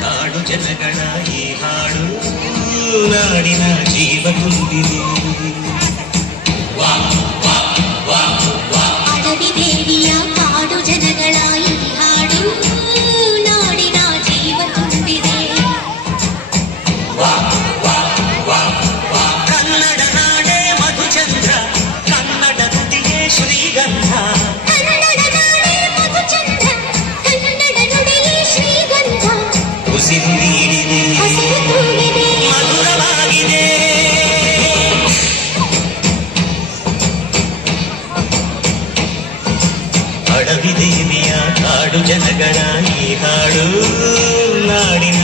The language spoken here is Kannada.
ಕಾಡು ಜನಗಳ ಈ ಹಾಡು ನಾಡಿನ ಜೀವ ತುಂಬಿದೆ. ಅಡವಿ ದೇವಿಯ ಕಾಡು ಜನಗಳ ಈ ಹಾಡು ನಾಡಿನ ಜೀವ ತುಂಬಿದೆ. ಕನ್ನಡ ನಾಡೇ ಮಧುಚಂದ್ರ, ಕನ್ನಡ ನುಡಿಯೇ ಶ್ರೀಗಂಧ. ಉಸಿರು ನೀಡಿದೆ, ಮಧುರವಾಗಿದೆ. ಅಡವಿ ದೇವಿಯ ಕಾಡು ಜನಗಳ ಈ ಹಾಡು ನಾಡಿನ